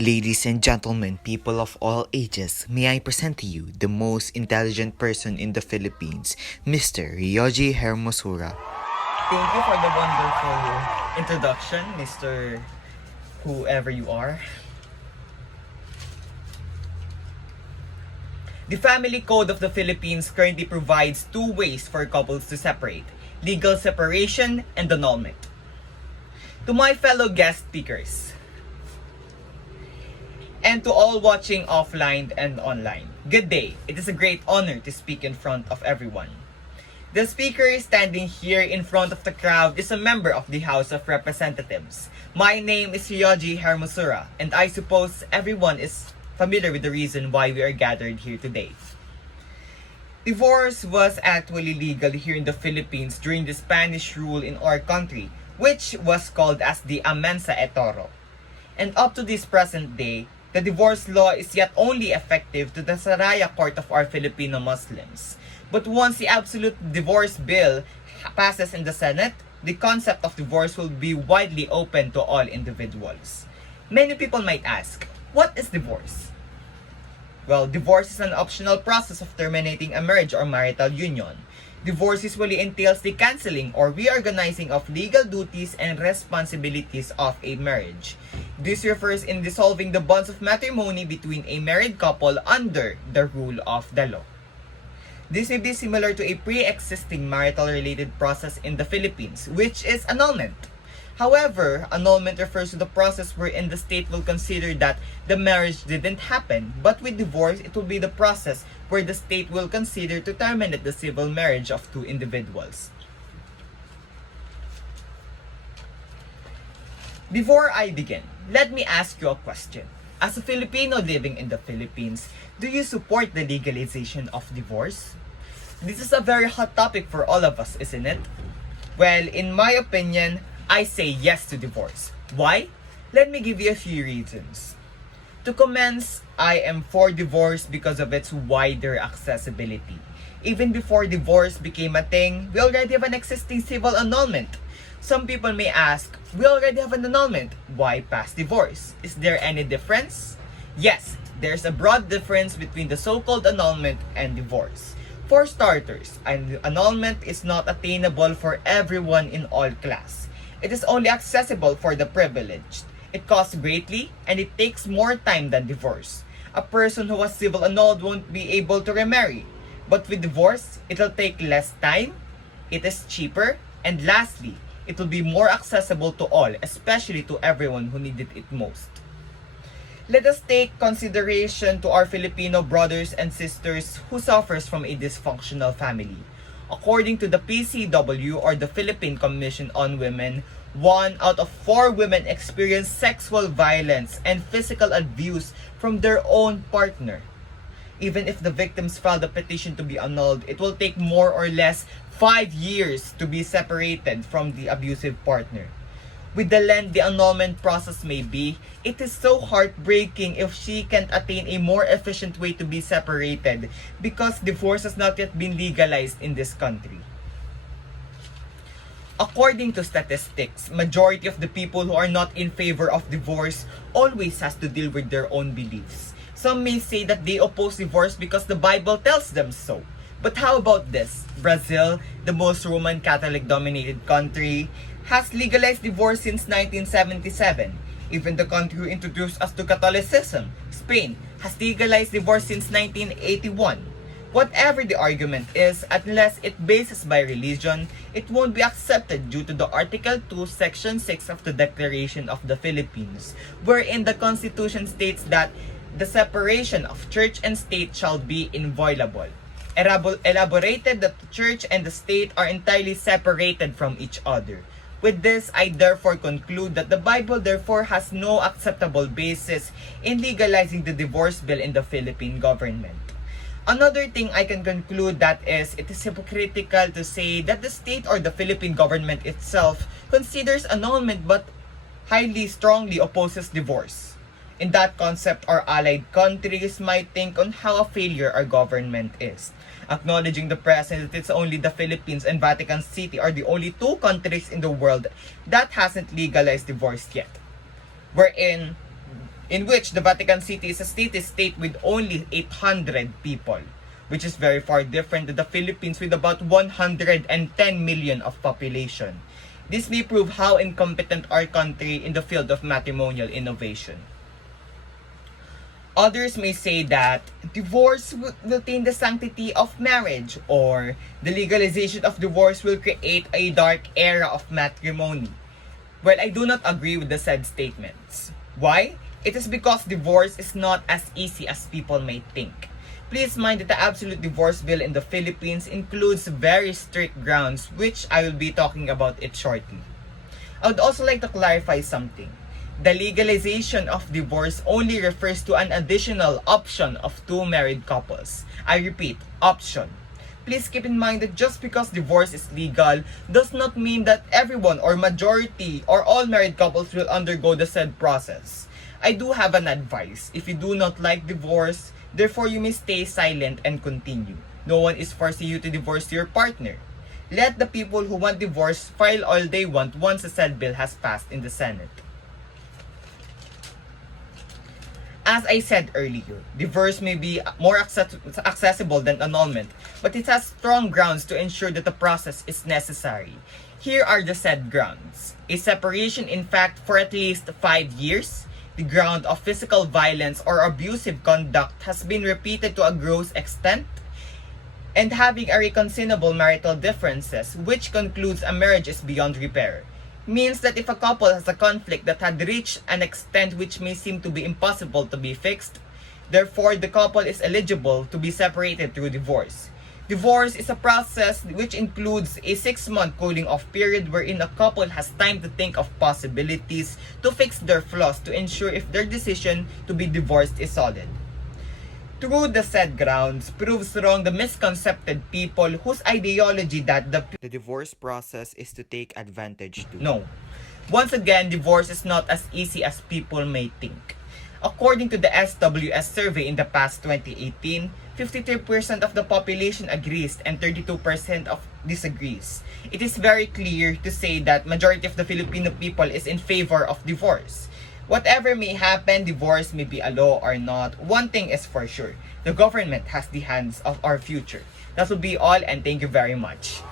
Ladies and gentlemen, people of all ages, may I present to you the most intelligent person in the Philippines, Mr. Ryoji Hermosura. Thank you for the wonderful introduction, Mr. Whoever you are. The Family Code of the Philippines currently provides two ways for couples to separate: legal separation and annulment. To my fellow guest speakers, and to all watching offline and online, good day. It is a great honor to speak in front of everyone. The speaker standing here in front of the crowd is a member of the House of Representatives. My name is Ryoji Hermosura, and I suppose everyone is familiar with the reason why we are gathered here today. Divorce was actually legal here in the Philippines during the Spanish rule in our country, which was called as the Amensa et Toro. And up to this present day, the divorce law is yet only effective to the Saraya court of our Filipino Muslims. But once the absolute divorce bill passes in the Senate, the concept of divorce will be widely open to all individuals. Many people might ask, what is divorce? Well, divorce is an optional process of terminating a marriage or marital union. Divorce usually entails the canceling or reorganizing of legal duties and responsibilities of a marriage. This refers in dissolving the bonds of matrimony between a married couple under the rule of the law. This may be similar to a pre-existing marital-related process in the Philippines, which is annulment. However, annulment refers to the process wherein the state will consider that the marriage didn't happen, but with divorce, it will be the process where the state will consider to terminate the civil marriage of two individuals. Before I begin, let me ask you a question. As a Filipino living in the Philippines, do you support the legalization of divorce? This is a very hot topic for all of us, isn't it? Well, in my opinion, I say yes to divorce. Why? Let me give you a few reasons. To commence, I am for divorce because of its wider accessibility. Even before divorce became a thing, we already have an existing civil annulment. Some people may ask, we already have an annulment, why pass divorce? Is there any difference? Yes, there's a broad difference between the so-called annulment and divorce. For starters, an annulment is not attainable for everyone in all class. It is only accessible for the privileged. It costs greatly and it takes more time than divorce. A person who was civil annulled won't be able to remarry. But with divorce, it'll take less time, it is cheaper, and lastly, it will be more accessible to all, especially to everyone who needed it most. Let us take consideration to our Filipino brothers and sisters who suffers from a dysfunctional family. According to the PCW or the Philippine Commission on Women, 1 out of 4 women experience sexual violence and physical abuse from their own partner. Even if the victims filed a petition to be annulled, it will take more or less 5 years to be separated from the abusive partner. With the length the annulment process may be, it is so heartbreaking if she can't attain a more efficient way to be separated because divorce has not yet been legalized in this country. According to statistics, majority of the people who are not in favor of divorce always has to deal with their own beliefs. Some may say that they oppose divorce because the Bible tells them so. But how about this? Brazil, the most Roman Catholic dominated country, has legalized divorce since 1977. Even the country who introduced us to Catholicism, Spain, has legalized divorce since 1981. Whatever the argument is, unless it bases by religion, it won't be accepted due to the Article 2, Section 6 of the Declaration of the Philippines, wherein the Constitution states that the separation of church and state shall be inviolable. Elaborated that the church and the state are entirely separated from each other. With this, I therefore conclude that the Bible therefore has no acceptable basis in legalizing the divorce bill in the Philippine government. Another thing I can conclude that is, it is hypocritical to say that the state or the Philippine government itself considers annulment but highly strongly opposes divorce. In that concept, our allied countries might think on how a failure our government is. Acknowledging the present that it's only the Philippines and Vatican City are the only 2 countries in the world that hasn't legalized divorce yet. Wherein in which the Vatican City is a city-state with only 800 people, which is very far different than the Philippines with about 110 million of population. This may prove how incompetent our country in the field of matrimonial innovation. Others may say that divorce will taint the sanctity of marriage, or the legalization of divorce will create a dark era of matrimony. Well, I do not agree with the said statements. Why? It is because divorce is not as easy as people may think. Please mind that the absolute divorce bill in the Philippines includes very strict grounds, which I will be talking about it shortly. I would also like to clarify something. The legalization of divorce only refers to an additional option of two married couples. I repeat, option. Please keep in mind that just because divorce is legal does not mean that everyone or majority or all married couples will undergo the said process. I do have an advice. If you do not like divorce, therefore you may stay silent and continue. No one is forcing you to divorce your partner. Let the people who want divorce file all they want once the said bill has passed in the Senate. As I said earlier, divorce may be more accessible than annulment, but it has strong grounds to ensure that the process is necessary. Here are the said grounds. A separation in fact for at least 5 years, the ground of physical violence or abusive conduct has been repeated to a gross extent, and having irreconcilable marital differences, which concludes a marriage is beyond repair. Means that if a couple has a conflict that had reached an extent which may seem to be impossible to be fixed, therefore the couple is eligible to be separated through divorce. Divorce is a process which includes a 6-month cooling off period wherein a couple has time to think of possibilities to fix their flaws to ensure if their decision to be divorced is solid. Through the said grounds, proves wrong the misconcepted people whose ideology that the divorce process is to take advantage to. No. Once again, divorce is not as easy as people may think. According to the SWS survey in the past 2018, 53% of the population agrees and 32% of disagrees. It is very clear to say that majority of the Filipino people is in favor of divorce. Whatever may happen, divorce may be a law or not, one thing is for sure, the government has the hands of our future. That will be all, and thank you very much.